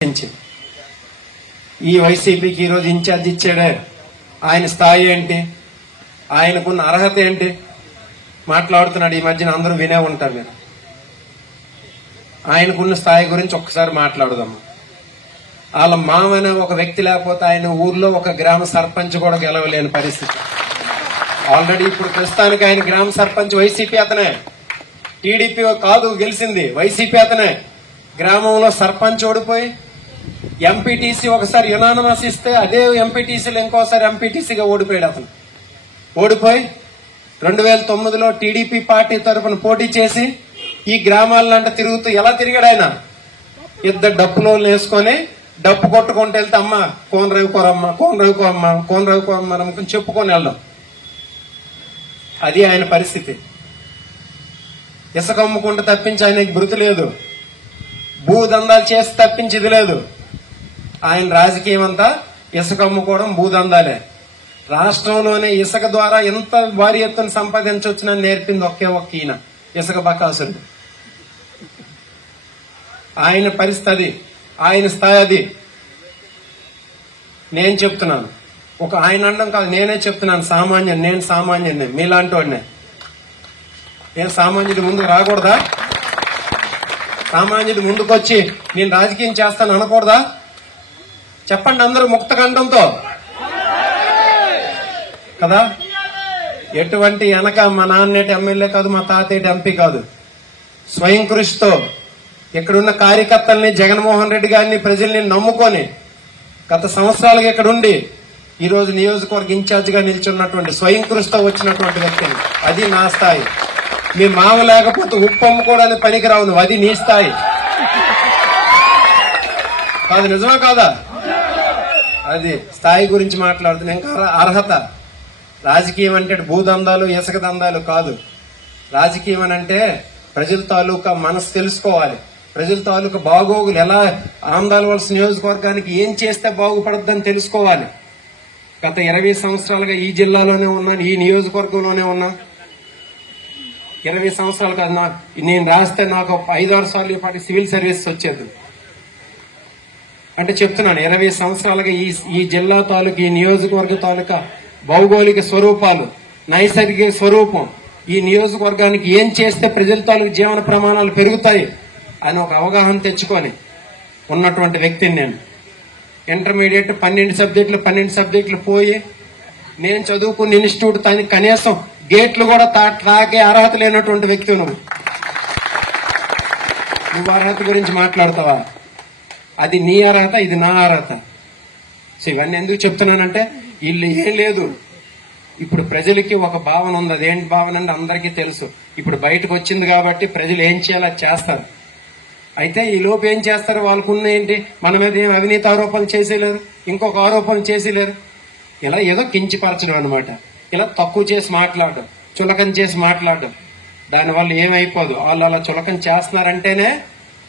ఈ వైసీపీకి ఈరోజు ఇన్ఛార్జ్ ఇచ్చాడే, ఆయన స్థాయి ఏంటి, ఆయనకున్న అర్హత ఏంటి మాట్లాడుతున్నాడు. ఈ మధ్యన అందరూ వినే ఉంటారు మీరు. ఆయనకున్న స్థాయి గురించి ఒక్కసారి మాట్లాడుదాము. వాళ్ళ మామనే ఒక వ్యక్తి లేకపోతే ఆయన ఊర్లో ఒక గ్రామ సర్పంచ్ కూడా గెలవలేని పరిస్థితి. ఆల్రెడీ ఇప్పుడు ప్రస్తుతానికి ఆయన గ్రామ సర్పంచ్ వైసీపీ అతనే, టీడీపీ కాదు గెలిచింది, వైసీపీ అతనే. గ్రామంలో సర్పంచ్ ఓడిపోయి ఎంపీటీసీ ఒకసారి యునానిమస్ ఇస్తే అదే ఎంపీటీసీలో ఇంకోసారి ఎంపీటీసీగా ఓడిపోయాడు అతను. ఓడిపోయి 2009లో టీడీపీ పార్టీ తరఫున పోటీ చేసి ఈ గ్రామాలంట తిరుగుతూ ఎలా తిరిగాడు ఆయన? ఇద్దరు డప్పులో వేసుకొని డప్పు కొట్టుకుంటూ వెళ్తే అమ్మ కోన్ రవికోరమ్మ, కోన్ రవికోరమ్మ, కోన్ రవికోరమ్మ అనుకుని చెప్పుకొని వెళ్దాం. అది ఆయన పరిస్థితి. ఇసుక అమ్ముకుంటూ తప్పించి ఆయనకి బృతి లేదు, భూదందాలు చేసి తప్పించింది లేదు. ఆయన రాజకీయం అంతా ఇసుక అమ్ముకోవడం, భూదందాలే. రాష్ట్రంలోనే ఇసుక ద్వారా ఎంత భారీ ఎత్తున సంపాదించవచ్చునని నేర్పింది ఒకే ఒక్క ఈయన, ఇసుక బకాసురుడు. ఆయన పరిస్థితి, ఆయన స్థాయి అది. నేను చెప్తున్నాను, ఒక ఆయన అనడం కాదు, నేనే చెప్తున్నాను. సామాన్యుడు, నేను సామాన్యుడిని, మీలాంటి వాడినే. నేను సామాన్యుడి ముందుకు రాకూడదా? సామాన్యుడి ముందుకొచ్చి నేను రాజకీయం చేస్తాను అనకూడదా? చెప్పండి అందరూ ముక్త కంఠంతో కదా. ఎటువంటి వెనక మా నాన్నేటి ఎమ్మెల్యే కాదు, మా తాతేటి ఎంపీ కాదు, స్వయం కృషితో ఇక్కడున్న కార్యకర్తల్ని, జగన్మోహన్ రెడ్డి గారిని, ప్రజల్ని నమ్ముకొని గత సంవత్సరాలుగా ఇక్కడ ఉండి ఈ రోజు నియోజకవర్గ ఇన్ఛార్జ్ గా నిల్చున్నటువంటి స్వయం కృషితో వచ్చినటువంటి వ్యక్తిని. అది నా స్థాయి. మీ మామ లేకపోతే ఉప్పు అమ్ముకోవడానికి పనికిరావు నువ్వు, అది నీ స్థాయి కాదు. నిజమా కాదా? అది స్థాయి గురించి మాట్లాడుతున్నా. ఇంకా అర్హత. రాజకీయం అంటే భూదందాలు, ఇసుక దందాలు కాదు. రాజకీయం అని అంటే ప్రజల తాలూకా మనసు తెలుసుకోవాలి, ప్రజల తాలూకా బాగోగులు, ఎలా ఆంధ్రవలస నియోజకవర్గానికి ఏం చేస్తే బాగుపడద్దని తెలుసుకోవాలి. గత 20 సంవత్సరాలుగా ఈ జిల్లాలోనే ఉన్నాను, ఈ నియోజకవర్గంలోనే ఉన్నా. 20 సంవత్సరాలు కాదు, నేను రాస్తే నాకు 5-6 సార్లు పాటు సివిల్ సర్వీస్ వచ్చేది. అంటే చెప్తున్నాను, 20 సంవత్సరాలుగా ఈ జిల్లా తాలూకా, ఈ నియోజకవర్గ తాలూకా భౌగోళిక స్వరూపాలు, నైసర్గిక స్వరూపం, ఈ నియోజకవర్గానికి ఏం చేస్తే ప్రజల తాలూకు జీవన ప్రమాణాలు పెరుగుతాయి అని ఒక అవగాహన తెచ్చుకొని ఉన్నటువంటి వ్యక్తిని నేను. ఇంటర్మీడియట్ 12 సబ్జెక్టులు పోయి నేను చదువుకున్న ఇన్స్టిట్యూట్ కనీసం గేట్లు కూడా తాకే అర్హత లేనటువంటి వ్యక్తి నువ్వు. నువ్వు అర్హత గురించి మాట్లాడతావా? అది నీ అర్హత, ఇది నా అర్హత. సో ఇవన్నీ ఎందుకు చెప్తున్నానంటే, వీళ్ళు ఏం లేదు, ఇప్పుడు ప్రజలకి ఒక భావన ఉంది. అదేంటి భావన అంటే అందరికీ తెలుసు. ఇప్పుడు బయటకు వచ్చింది కాబట్టి ప్రజలు ఏం చేయాలో అది చేస్తారు. అయితే ఈ లోపు ఏం చేస్తారు? వాళ్ళకున్న ఏంటి, మన మీద ఏం అవినీతి ఆరోపణలు చేసేలేరు, ఇంకొక ఆరోపణలు చేసేలేరు. ఇలా ఏదో కించిపరచడం అనమాట, ఇలా తక్కువ చేసి మాట్లాడడం, చులకన చేసి మాట్లాడడం. దానివల్ల ఏమైపోదు. వాళ్ళు అలా చులకన చేస్తున్నారంటేనే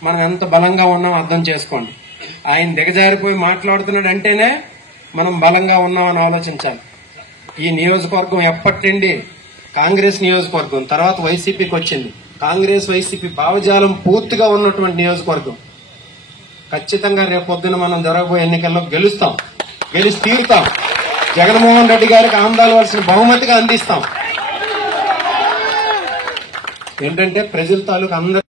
మనం ఎంత బలంగా ఉన్నాం అర్థం చేసుకోండి. ఆయన దిగజారిపోయి మాట్లాడుతున్నాడు అంటేనే మనం బలంగా ఉన్నామని ఆలోచించాలి. ఈ నియోజకవర్గం ఎప్పటి నుండి కాంగ్రెస్ నియోజకవర్గం, తర్వాత వైసీపీకి వచ్చింది. కాంగ్రెస్ వైసీపీ భావజాలం పూర్తిగా ఉన్నటువంటి నియోజకవర్గం. ఖచ్చితంగా రేపు పొద్దున మనం జరగబోయే ఎన్నికల్లో గెలుస్తాం, గెలిచి తీరుతాం. జగన్మోహన్ రెడ్డి గారికి ఆందోళనవలసిన బహుమతిగా అందిస్తాం. ఏంటంటే ప్రజల తాలూకు అందరూ